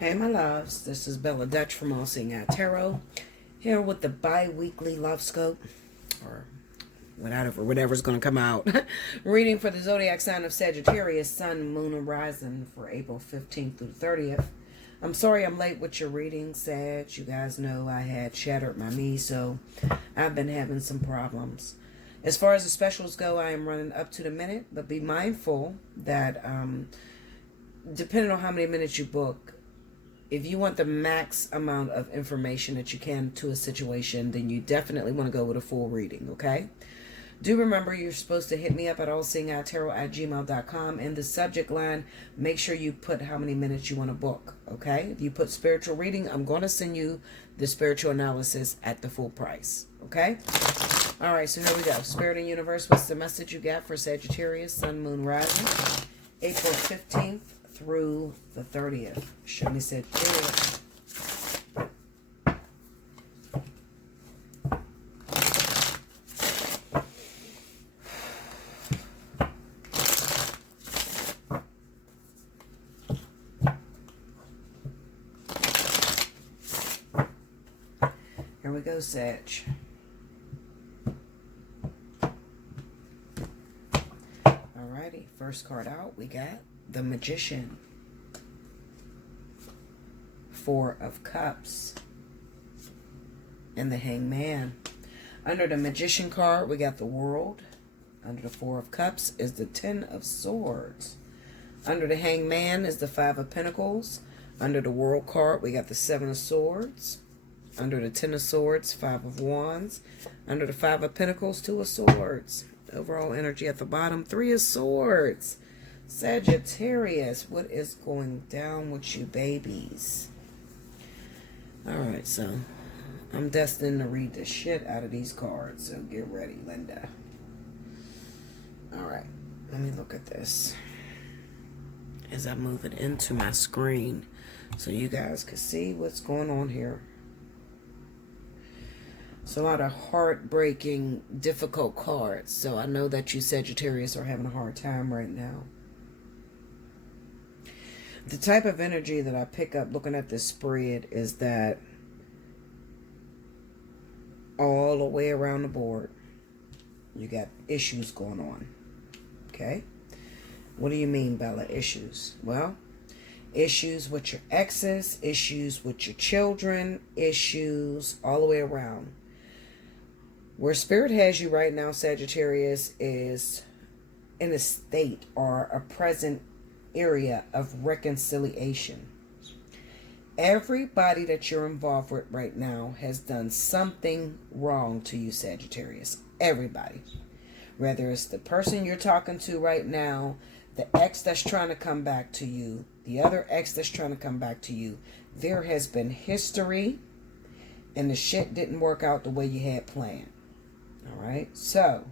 Hey my loves, this is Bella Dutch from Allseeingeyetarot, here with the bi-weekly love scope, or whatever's going to come out. Reading for the zodiac sign of Sagittarius, Sun, Moon, and Rising for April 15th through 30th. I'm sorry I'm late with your reading, Sag. You guys know I had shattered my knee, so I've been having some problems. As far as the specials go, I am running up to the minute, but be mindful that depending on how many minutes you book, if you want the max amount of information that you can to a situation, then you definitely want to go with a full reading, okay? Do remember you're supposed to hit me up at allseeingeyetarot@gmail.com. In the subject line, make sure you put how many minutes you want to book, okay? If you put spiritual reading, I'm going to send you the spiritual analysis at the full price, okay? All right, so here we go. Spirit and Universe, what's the message you got for Sagittarius, Sun, Moon, Rising, April 15th through the 30th. Show me Sagittarius. Here we go, Sag. Alrighty, first card out, we got the Magician, Four of Cups, and the Hangman. Under the Magician card, we got the World. Under the Four of Cups is the Ten of Swords. Under the Hangman is the Five of Pentacles. Under the World card, we got the Seven of Swords. Under the Ten of Swords, Five of Wands. Under the Five of Pentacles, Two of Swords. Overall energy at the bottom, Three of Swords. Sagittarius, what is going down with you babies? Alright, so I'm destined to read the shit out of these cards, so get ready, Linda. Alright, let me look at this as I move it into my screen so you guys can see what's going on here. It's a lot of heartbreaking, difficult cards, so I know that you Sagittarius are having a hard time right now. The type of energy that I pick up looking at this spread is that all the way around the board, you got issues going on. Okay? What do you mean, Bella, issues? Well, issues with your exes, issues with your children, issues all the way around. Where Spirit has you right now, Sagittarius, is in a state or a present area of reconciliation. Everybody that you're involved with right now has done something wrong to you, Sagittarius. Everybody. Whether it's the person you're talking to right now, the ex that's trying to come back to you, the other ex that's trying to come back to you, there has been history and the shit didn't work out the way you had planned. Alright, so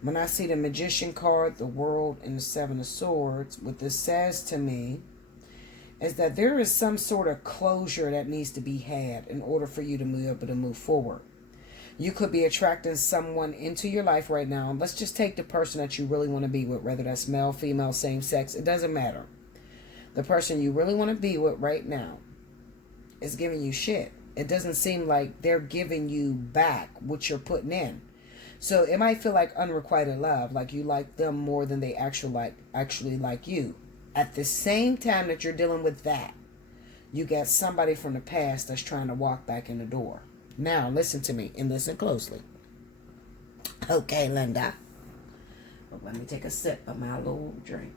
when I see the Magician card, the World, and the Seven of Swords, what this says to me is that there is some sort of closure that needs to be had in order for you to be able to move forward. You could be attracting someone into your life right now. Let's just take the person that you really want to be with, whether that's male, female, same sex. It doesn't matter. The person you really want to be with right now is giving you shit. It doesn't seem like they're giving you back what you're putting in. So it might feel like unrequited love, like you like them more than they actually like you. At the same time that you're dealing with that, you got somebody from the past that's trying to walk back in the door. Now, listen to me and listen closely. Okay, Linda. Well, let me take a sip of my little drink.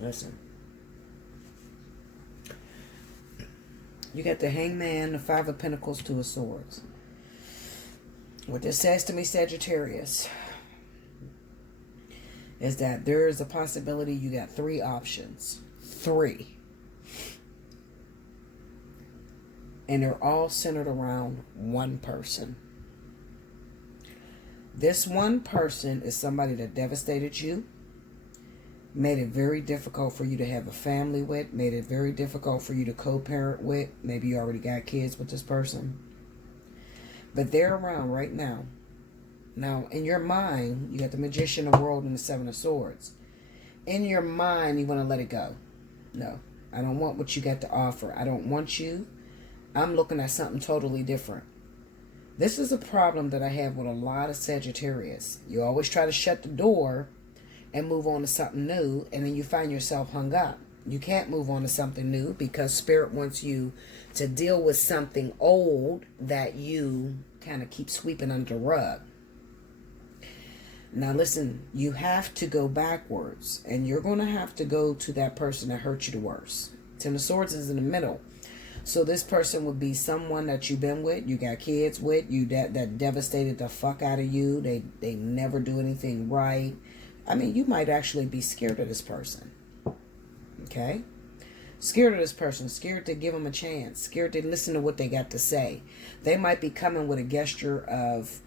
Listen. You got the Hangman, the Five of Pentacles, Two of Swords. What this says to me, Sagittarius, is that there is a possibility you got three options. Three. And they're all centered around one person. This one person is somebody that devastated you, made it very difficult for you to have a family with, made it very difficult for you to co-parent with. Maybe you already got kids with this person. But they're around right now Now, in your mind, you got the Magician of World and the Seven of Swords. In your mind, you want to let it go. No, I don't want what you got to offer. I don't want you. I'm looking at something totally different. This is a problem that I have with a lot of Sagittarius. You always try to shut the door and move on to something new, and then you find yourself hung up. You can't move on to something new because Spirit wants you to deal with something old that you kind of keep sweeping under the rug. Now listen, you have to go backwards, and you're going to have to go to that person that hurt you the worst. Ten of Swords is in the middle. So this person would be someone that you've been with, you got kids with, you that devastated the fuck out of you. They never do anything right. I mean, you might actually be scared of this person. Okay? Scared of this person, scared to give them a chance, scared to listen to what they got to say. They might be coming with a gesture of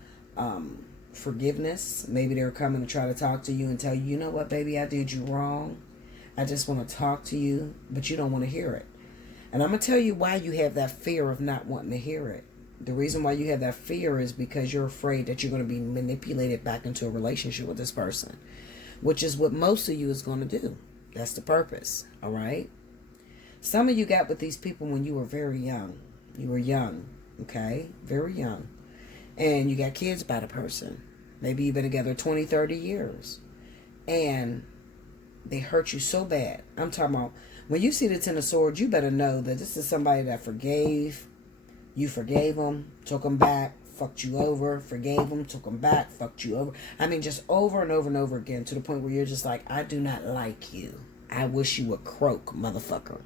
forgiveness. Maybe they're coming to try to talk to you and tell you, you know what, baby, I did you wrong. I just want to talk to you, but you don't want to hear it. And I'm going to tell you why you have that fear of not wanting to hear it. The reason why you have that fear is because you're afraid that you're going to be manipulated back into a relationship with this person, which is what most of you is going to do. That's the purpose, all right? Some of you got with these people when you were very young. You were young, okay? Very young. And you got kids by the person. Maybe you've been together 20, 30 years. And they hurt you so bad. I'm talking about, when you see the Ten of Swords, you better know that this is somebody that forgave. You forgave them, took them back, fucked you over, forgave them, took them back, fucked you over. I mean, just over and over and over again, to the point where you're just like, I do not like you. I wish you would croak, motherfucker.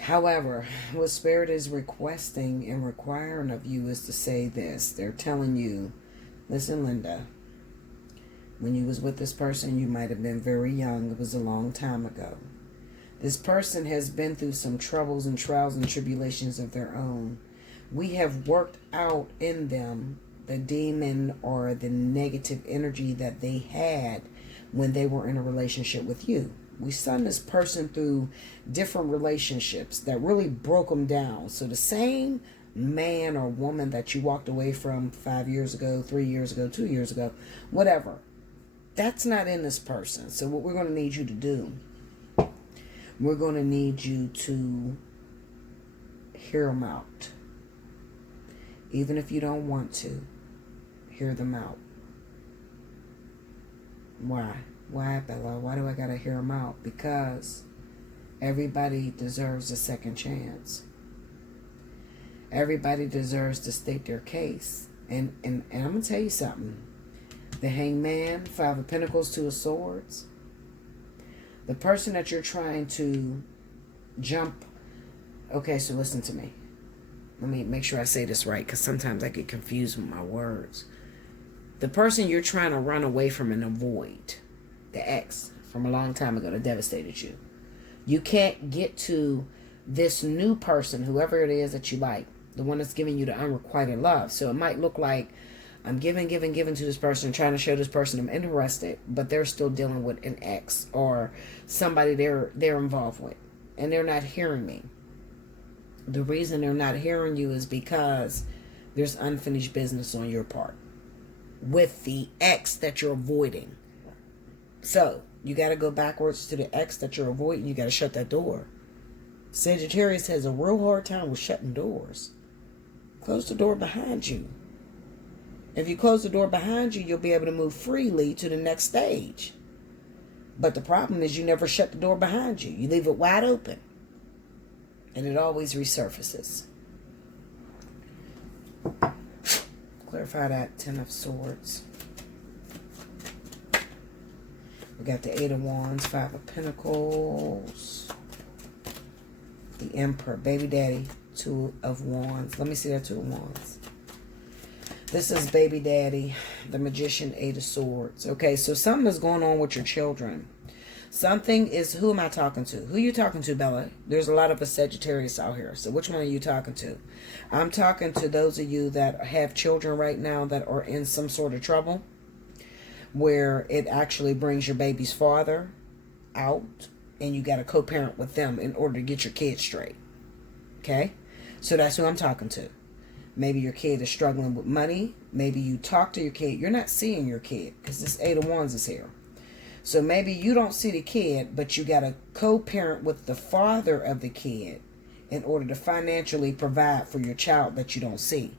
However, what Spirit is requesting and requiring of you is to say this. They're telling you, listen, Linda, when you was with this person, you might have been very young. It was a long time ago. This person has been through some troubles and trials and tribulations of their own. We have worked out in them the demon or the negative energy that they had when they were in a relationship with you. We sent this person through different relationships that really broke them down. So the same man or woman that you walked away from 5 years ago, 3 years ago, 2 years ago, whatever, that's not in this person. So what we're going to need you to do, we're going to need you to hear them out. Even if you don't want to, hear them out. Why? Why, Bella? Why do I got to hear them out? Because everybody deserves a second chance. Everybody deserves to state their case. And I'm going to tell you something. The Hangman, Five of Pentacles, Two of Swords. The person that you're trying to jump. Okay, so listen to me. Let me make sure I say this right, because sometimes I get confused with my words. The person you're trying to run away from and avoid. The ex from a long time ago that devastated you. You can't get to this new person, whoever it is that you like. The one that's giving you the unrequited love. So it might look like I'm giving to this person, trying to show this person I'm interested, but they're still dealing with an ex or somebody they're involved with, and they're not hearing me. The reason they're not hearing you is because there's unfinished business on your part with the ex that you're avoiding. So you got to go backwards to the ex that you're avoiding. You got to shut that door. Sagittarius has a real hard time with shutting doors. Close the door behind you. If you close the door behind you, you'll be able to move freely to the next stage. But the problem is you never shut the door behind you. You leave it wide open. And it always resurfaces. Clarify that. Ten of Swords. We got the Eight of Wands, Five of Pentacles, the Emperor, Baby Daddy, Two of Wands. Let me see that Two of Wands. This is Baby Daddy, the Magician, Eight of Swords. Okay, so something is going on with your children. Something is, who am I talking to? Who are you talking to, Bella? There's a lot of us Sagittarius out here. So which one are you talking to? I'm talking to those of you that have children right now that are in some sort of trouble, where it actually brings your baby's father out and you got to co-parent with them in order to get your kids straight. Okay? So that's who I'm talking to. Maybe your kid is struggling with money. Maybe you talk to your kid. You're not seeing your kid because this Eight of Wands is here. So maybe you don't see the kid, but you got to co-parent with the father of the kid in order to financially provide for your child that you don't see.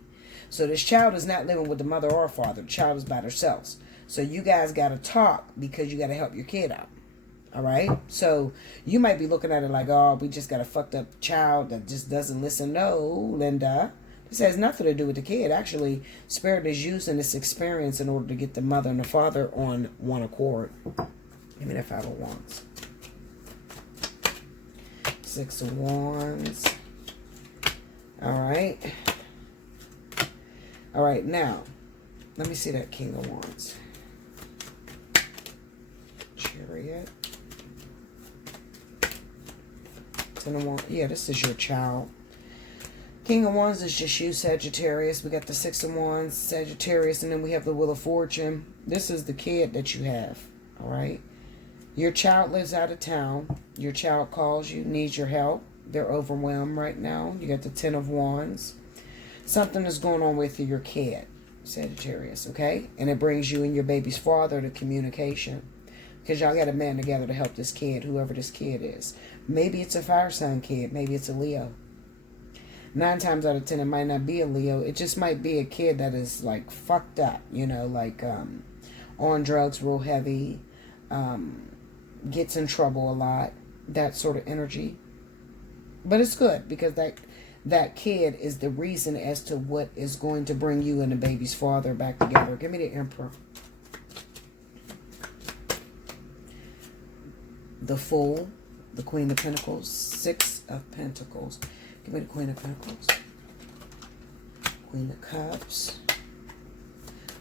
So this child is not living with the mother or father. The child is by themselves. So you guys got to talk because you got to help your kid out. All right? So you might be looking at it like, oh, we just got a fucked up child that just doesn't listen. No, Linda. This has nothing to do with the kid. Actually, Spirit is using this experience in order to get the mother and the father on one accord. Give me that Five of Wands. Six of Wands. All right. All right, now, let me see that King of Wands. Chariot. Ten of Wands. Yeah, this is your child. King of Wands is just you, Sagittarius. We got the Six of Wands, Sagittarius, and then we have the Wheel of Fortune. This is the kid that you have, all right? Your child lives out of town. Your child calls you, needs your help. They're overwhelmed right now. You got the Ten of Wands. Something is going on with your kid, Sagittarius, okay? And it brings you and your baby's father to communication. Because y'all got a man together to help this kid, whoever this kid is. Maybe it's a fire sign kid. Maybe it's a Leo. 9 times out of 10, it might not be a Leo. It just might be a kid that is, like, fucked up. You know, like, on drugs real heavy. Gets in trouble a lot. That sort of energy. But it's good because that kid is the reason as to what is going to bring you and the baby's father back together. Give me the Emperor. The Fool. The Queen of Pentacles. Six of Pentacles. Give me the Queen of Pentacles. Queen of Cups.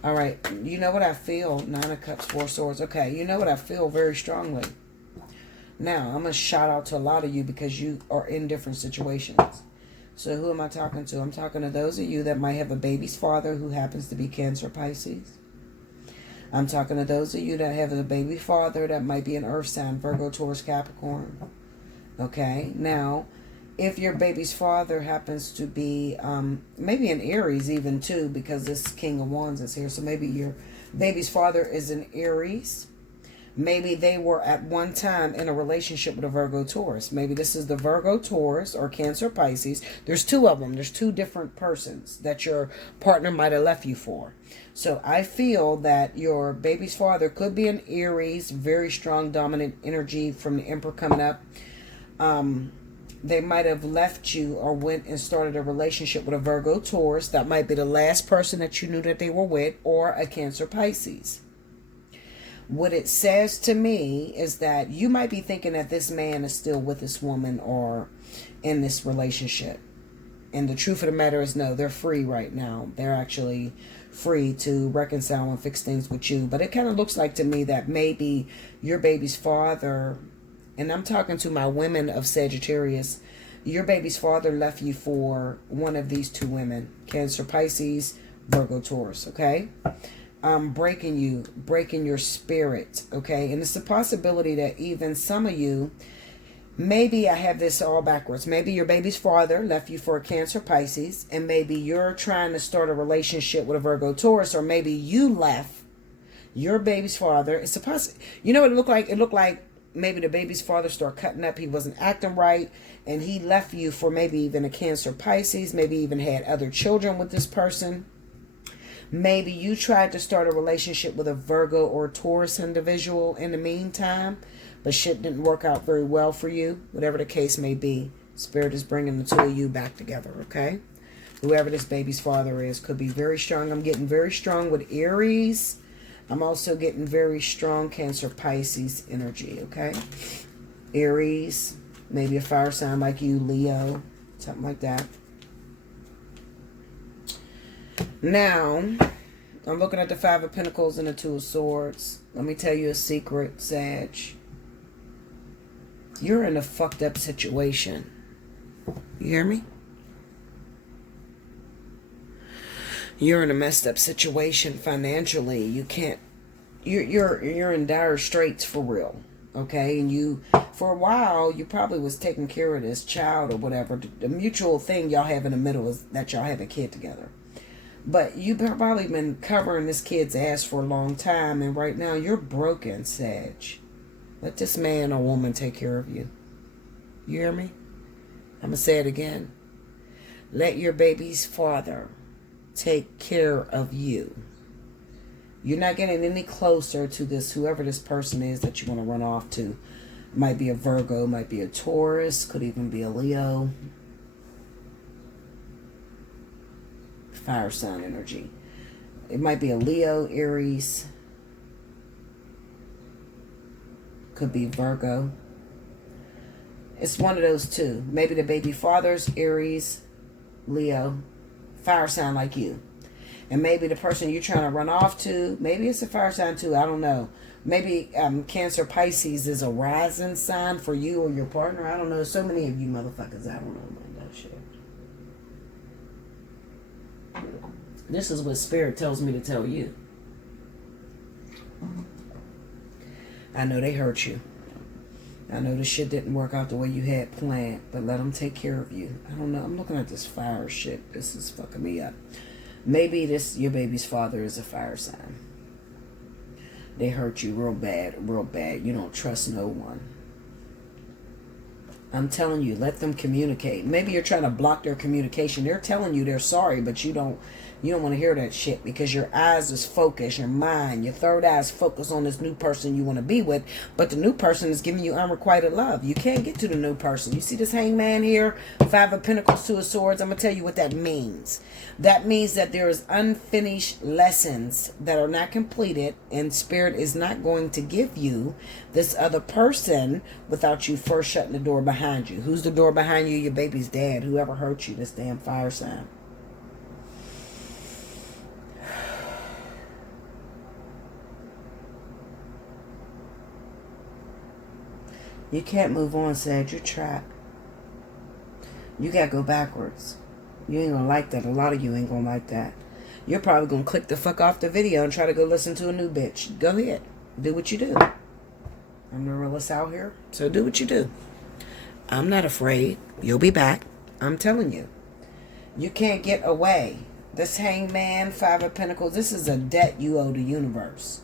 All right. You know what I feel? Nine of Cups, Four of Swords. Okay. You know what I feel very strongly. Now, I'm going to shout out to a lot of you because you are in different situations. So who am I talking to? I'm talking to those of you that might have a baby's father who happens to be Cancer, Pisces. I'm talking to those of you that have a baby father that might be an earth sign, Virgo, Taurus, Capricorn. Okay. Now, if your baby's father happens to be maybe an Aries even too, because this King of Wands is here. So maybe your baby's father is an Aries. Maybe they were at one time in a relationship with a Virgo Taurus. Maybe this is the Virgo Taurus or Cancer Pisces. There's two of them. There's two different persons that your partner might have left you for. So I feel that your baby's father could be an Aries, very strong dominant energy from the Emperor coming up. They might have left you or went and started a relationship with a Virgo Taurus. That might be the last person that you knew that they were with, or a Cancer Pisces. What it says to me is that you might be thinking that this man is still with this woman or in this relationship. And the truth of the matter is no, they're free right now. They're actually free to reconcile and fix things with you. But it kind of looks like to me that maybe your baby's father, and I'm talking to my women of Sagittarius, your baby's father left you for one of these two women, Cancer, Pisces, Virgo, Taurus, okay? Breaking your spirit, okay? And it's a possibility that even some of you, maybe I have this all backwards. Maybe your baby's father left you for a Cancer, Pisces, and maybe you're trying to start a relationship with a Virgo, Taurus, or maybe you left your baby's father. It's a you know what it looked like? It looked like maybe the baby's father started cutting up. He wasn't acting right, and he left you for maybe even a Cancer, Pisces, maybe even had other children with this person. Maybe you tried to start a relationship with a Virgo or Taurus individual in the meantime, but shit didn't work out very well for you. Whatever the case may be, Spirit is bringing the two of you back together, okay? Whoever this baby's father is could be very strong. I'm getting very strong with Aries. I'm also getting very strong Cancer, Pisces energy, okay? Aries, maybe a fire sign like you, Leo, something like that. Now, I'm looking at the Five of Pentacles and the Two of Swords. Let me tell you a secret, Sag. You're in a fucked up situation. You hear me? You're in a messed up situation financially. You can't. You're in dire straits for real. okay? And you, for a while, you probably was taking care of this child or whatever. The mutual thing y'all have in the middle is that y'all have a kid together. But you've probably been covering this kid's ass for a long time, and right now you're broken, Sag. Let this man or woman take care of you. You hear me? I'm going to say it again. Let your baby's father take care of you. You're not getting any closer to this, whoever this person is that you want to run off to. Might be a Virgo, might be a Taurus, could even be a Leo. Fire sign energy. It might be a Leo, Aries. Could be Virgo. It's one of those two. Maybe the baby father's Aries, Leo, fire sign like you. And maybe the person you're trying to run off to, maybe it's a fire sign too, I don't know. Maybe Cancer, Pisces is a rising sign for you or your partner. I don't know. So many of you motherfuckers, I don't know about that shit. This is what Spirit tells me to tell you. I know they hurt you. I know the shit didn't work out the way you had planned, but let them take care of you. I don't know. I'm looking at this fire shit. This is fucking me up. Maybe this, your baby's father is a fire sign. They hurt you real bad, real bad. You don't trust no one. I'm telling you, let them communicate. Maybe you're trying to block their communication. They're telling you they're sorry, but you don't want to hear that shit because your eyes is focused, your mind, your third eye is focused on this new person you want to be with, but the new person is giving you unrequited love. You can't get to the new person. You see this hangman here, 5 of Pentacles, 2 of Swords. I'm going to tell you what that means. That means that there is unfinished lessons that are not completed, and Spirit is not going to give you this other person without you first shutting the door behind you. Who's the door behind you? Your baby's dad. Whoever hurt you, this damn fire sign. You can't move on, Sag. You're trapped. You gotta go backwards. You ain't gonna like that. A lot of you ain't gonna like that. You're probably gonna click the fuck off the video and try to go listen to a new bitch. Go ahead. Do what you do. I'm the realest out here, so do what you do. I'm not afraid. You'll be back. I'm telling you. You can't get away. This hangman, 5 of Pentacles, this is a debt you owe the universe.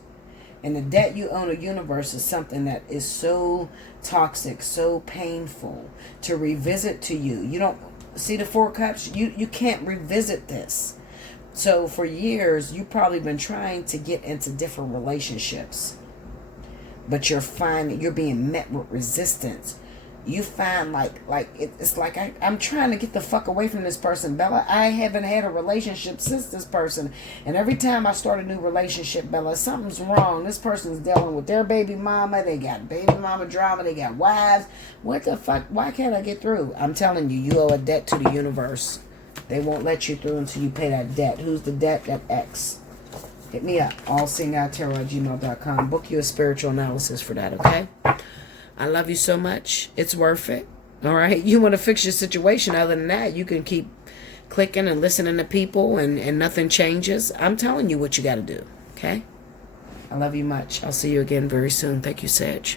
And the debt you owe the universe is something that is so toxic, so painful to revisit to you. You don't see the 4 cups? You can't revisit this. So for years, you've probably been trying to get into different relationships. But you're being met with resistance. You find it's like I'm trying to get the fuck away from this person, Bella. I haven't had a relationship since this person, and every time I start a new relationship, Bella, something's wrong. This person's dealing with their baby mama. They got baby mama drama. They got wives. What the fuck? Why can't I get through? I'm telling you, you owe a debt to the universe. They won't let you through until you pay that debt. Who's the debt? That X. Hit me up. Allseeingeyetarot@gmail.com. Book you a spiritual analysis for that, okay? I love you so much. It's worth it. All right? You want to fix your situation. Other than that, you can keep clicking and listening to people and nothing changes. I'm telling you what you got to do. Okay? I love you much. I'll see you again very soon. Thank you, Sag.